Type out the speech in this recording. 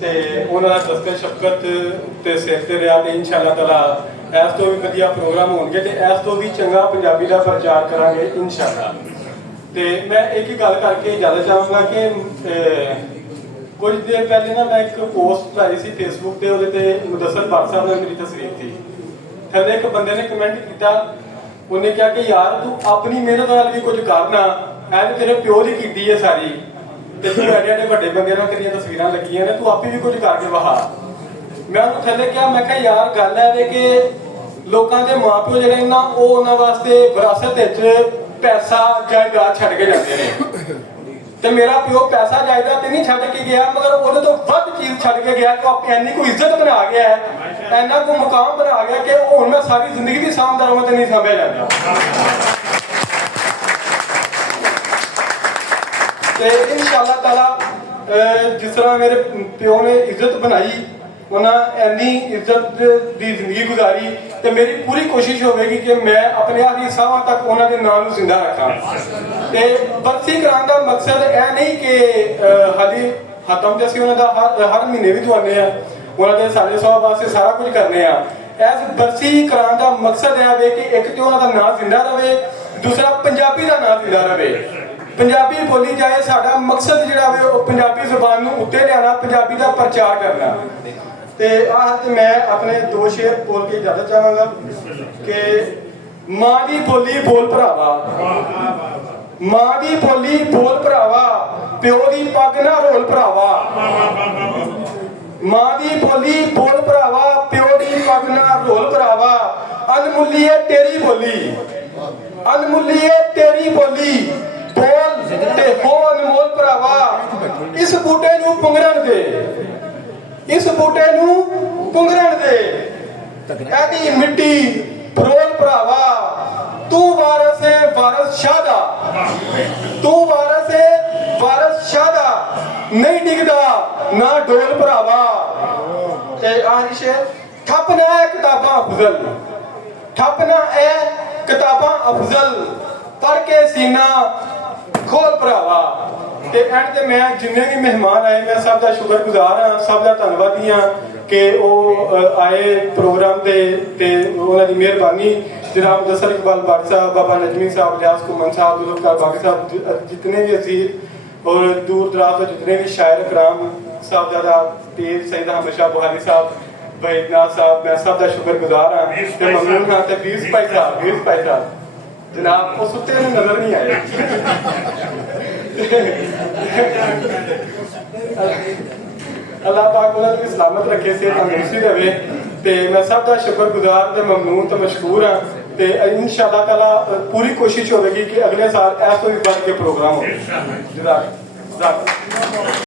ਤੇ ਉਹਨਾਂ ਦਾ ਦਸਤਕ ਸ਼ਫਕਤ ਤੇ ਸਿਰ ਤੇ ਰਿਹਾ ਤੇ ਇਨਸ਼ਾਅੱਲਾ ਤਾਲਾ ਇਸ ਤੋਂ ਵੀ ਵਧੀਆ ਪ੍ਰੋਗਰਾਮ ਹੋਣਗੇ ਤੇ ਇਸ ਤੋਂ ਵੀ ਚੰਗਾ ਪੰਜਾਬੀ ਦਾ ਪ੍ਰਚਾਰ ਕਰਾਂਗੇ ਇਨਸ਼ਾਅੱਲਾ। ਤੇ ਮੈਂ ਇੱਕ ਹੀ ਗੱਲ ਕਰਕੇ ਜ਼ਿਆਦਾ ਚਾਹਾਂਗਾ ਕਿ ਕੁਝ ਦੇਰ ਪਹਿਲੇ ਨਾ ਮੈਂ ਇੱਕ ਪੋਸਟ ਲਾਈ ਸੀ ਫੇਸਬੁੱਕ ਤੇ, ਉਹਦੇ ਤੇ ਮੁਦੱਸਰ ਭੱਟ ਸਾਹਿਬ ਨਾਲ ਮੇਰੀ ਤਸਵੀਰ ਸੀ। ਥੱਲੇ ਇੱਕ ਬੰਦੇ ਨੇ ਕਮੈਂਟ ਕੀਤਾ, ਉਹਨੇ ਕਿਹਾ ਕਿ ਯਾਰ ਤੂੰ ਆਪਣੀ ਮਿਹਨਤ ਨਾਲ ਵੀ ਕੁਝ ਕਰਨਾ, ਐਵੇਂ ਤੇਰੇ ਪਿਓ ਦੀ ਕੀਤੀ ਹੈ ਸਾਰੀ, ਤੇ ਤੂੰ ਐਡੇ ਐਡੇ ਵੱਡੇ ਬੰਦੇ ਨਾਲ ਤੇਰੀਆਂ ਤਸਵੀਰਾਂ ਲੱਗੀਆਂ ਨੇ, ਤੂੰ ਆਪੇ ਵੀ ਕੁਝ ਕਰਕੇ ਵਹਾ। ਮੈਂ ਉਹਨੂੰ ਥੱਲੇ ਕਿਹਾ, ਮੈਂ ਕਿਹਾ ਯਾਰ ਗੱਲ ਹੈ ਕਿ ਲੋਕਾਂ ਦੇ ਮਾਪਿਓ ਜਿਹੜੇ ਨਾ ਉਹ ਉਹਨਾਂ ਵਾਸਤੇ ਵਿਰਾਸਤ ਵਿੱਚ ਪੈਸਾ ਜਾਇਦਾਦ ਛੱਡ ਕੇ ਜਾਂਦੇ ਨੇ, ਤੇ ਮੇਰਾ ਪਿਓ ਪੈਸਾ ਜਾਇਦਾਦ ਤੇ ਨਹੀਂ ਛੱਡ ਕੇ ਗਿਆ, ਮਗਰ ਉਹਦੇ ਤੋਂ ਵੱਧ ਚੀਜ਼ ਛੱਡ ਕੇ ਗਿਆ। ਕਿ ਇੰਨੀ ਕੋਈ ਇੱਜ਼ਤ ਬਣਾ ਗਿਆ ਹੈ, ਇੰਨਾ ਕੋਈ ਮੁਕਾਮ ਬਣਾ ਗਿਆ ਕਿ ਹੁਣ ਮੈਂ ਸਾਰੀ ਜ਼ਿੰਦਗੀ ਦੀ ਸਾਂਭਦਾ ਰਹਾਂ ਤੇ ਨਹੀਂ ਸਾਂਭਿਆ ਜਾਂਦਾ। ਤੇ ਇਨਸ਼ਾਅੱਲਾ ਤਾਲਾ ਜਿਸ ਤਰ੍ਹਾਂ ਮੇਰੇ ਪਿਓ ਨੇ ਇੱਜ਼ਤ ਬਣਾਈ, ਉਹਨਾਂ ਇੰਨੀ ਇੱਜ਼ਤ ਦੀ ਜ਼ਿੰਦਗੀ ਗੁਜ਼ਾਰੀ, ਤੇ ਮੇਰੀ ਪੂਰੀ ਕੋਸ਼ਿਸ਼ ਹੋਵੇਗੀ ਕਿ ਮੈਂ ਆਪਣੇ ਆਖਰੀ ਸਾਹਾਂ ਤੱਕ ਉਹਨਾਂ ਦੇ ਨਾਮ ਨੂੰ ਜ਼ਿੰਦਾ ਰੱਖਾਂ। ਤੇ ਬਰਸੀ ਕਰਾਉਣ ਦਾ ਮਕਸਦ ਇਹ ਨਹੀਂ ਕਿ ਹਾਲੀ ਖਤਮ ਤੇ ਅਸੀਂ ਉਹਨਾਂ ਦਾ ਹਰ ਮਹੀਨੇ ਵੀ ਦਵਾਉਂਦੇ ਆ, ਉਹਨਾਂ ਦੇ ਸਾਲੇ ਸਾਹਿਬ ਵਾਸਤੇ ਸਾਰਾ ਕੁਝ ਕਰਨੇ ਆ। ਇਸ ਬਰਸੀ ਕਰਾਉਣ ਦਾ ਮਕਸਦ ਇਹ ਹੈ ਕਿ ਇੱਕ ਤੇ ਉਹਨਾਂ ਦਾ ਨਾਮ ਜ਼ਿੰਦਾ ਰਹੇ, ਦੂਸਰਾ ਪੰਜਾਬੀ ਦਾ ਨਾਮ ਜ਼ਿੰਦਾ ਰਹੇ, ਪੰਜਾਬੀ ਬੋਲੀ ਜਾਏ। ਸਾਡਾ ਮਕਸਦ ਜਿਹੜਾ ਹੋਵੇ ਉਹ ਪੰਜਾਬੀ ਜ਼ੁਬਾਨ ਨੂੰ ਉੱਤੇ ਲਿਆਉਣਾ, ਪੰਜਾਬੀ ਦਾ ਪ੍ਰਚਾਰ ਕਰਨਾ। ਤੇ ਆਹ ਤੇ ਮੈਂ ਆਪਣੇ ਦੋ ਸ਼ੇਰ ਬੋਲ ਕੇ ਜ਼ਿਆਦਾ ਚਾਹਾਂਗਾ ਕਿ ਮਾਂ ਦੀ ਬੋਲੀ ਬੋਲ ਭਰਾਵਾ, ਮਾਂ ਦੀ ਬੋਲੀ ਬੋਲ ਭਰਾਵਾ, ਪਿਓ ਦੀ ਪੱਗ ਨਾ ਰੋਲ ਭਰਾਵਾ। ਮਾਂ ਦੀ ਬੋਲੀ ਬੋਲ ਭਰਾਵਾ, ਪਿਓ ਦੀ ਪੱਗ ਨਾ ਰੋਲ ਭਰਾਵਾ। ਅਨਮੁੱਲੀ ਏ ਤੇਰੀ ਬੋਲੀ, ਅਨਮੁੱਲੀ ਏ ਤੇਰੀ ਬੋਲੀ, ਬੋਲ ਤੇ ਹੋ ਅਨਮੋਲ ਭਰਾਵਾ। ਇਸ ਬੂਟੇ ਨੂੰ ਪੁੰਗਰਨ ਦੇ, ਇਸ ਬੂਟੇ ਨੂੰ ਪੁੰਗਰਨ ਦੇ, ਇਹਦੀ ਮਿੱਟੀ ਫਰੋਲ ਭਰਾਵਾ। ਤੂੰ ਵਾਰਸ ਹੈ ਵਾਰਸ ਸ਼ਾਹ ਦਾ, ਤੂੰ ਵਾਰਸ ਹੈ ਵਾਰਸ ਸ਼ਾਹ ਦਾ, ਨਹੀਂ ਡਿੱਗਦਾ ਨਾ ਡੋਲ ਭਰਾਵਾ। ਤੇ ਆਖਰੀ ਸ਼ੇਰ, ਠੱਪ ਨਾ ਇਹ ਕਿਤਾਬਾਂ ਅਫਜ਼ਲ, ਠੱਪ ਨਾ ਇਹ ਕਿਤਾਬਾਂ ਅਫਜ਼ਲ, ਪੜ੍ਹ ਕੇ ਸੀਨਾ ਖੋਲ ਭਰਾਵਾ। ਤੇ ਐਂਡ ਤੇ ਮੈਂ ਜਿੰਨੇ ਵੀ ਮਹਿਮਾਨ ਆਏ, ਮੈਂ ਸਭ ਦਾ ਸ਼ੁਕਰਗੁਜ਼ਾਰ ਹਾਂ, ਸਭ ਦਾ ਧੰਨਵਾਦੀ ਹਾਂ ਕਿ ਉਹ ਆਏ ਪ੍ਰੋਗਰਾਮ ਤੇ ਉਹਨਾਂ ਦੀ ਮਿਹਰਬਾਨੀ। ਜਨਾਬ ਮੁਦੱਸਰ ਇਕਬਾਲ ਭੱਟ ਸਾਹਿਬ, ਬਾਬਾ ਨਜਮੀ ਸਾਹਿਬ, ਲਿਆਸ ਘੁੰਮਣ ਸਾਹਿਬ, ਜ਼ੁਲਫਕਾਰ ਬਾਗੀ ਸਾਹਿਬ, ਜਿतने भी अजीज और दूर दराज के जितने भी शायर कराम साहबजादा पीर सैयद अहमद शाह बुखारी साहब, बैद्यनाथ साहब, मैं सब का शुक्रगुजार हाँ ते ममनून हाँ। ते वीर भाई साहब जनाब वो सुते में नजर नहीं आए। अल्लाह पाक उन्हें भी सलामत रखे, सेहत तंदुरुस्ती देवे। ते मैं सब का शुक्रगुजार ते ममनून ते मशकूर हाँ। ते इंशाअल्लाह ताला पूरी कोशिश होगी कि अगले साल ऐसा भी बढ़ के प्रोग्राम हो।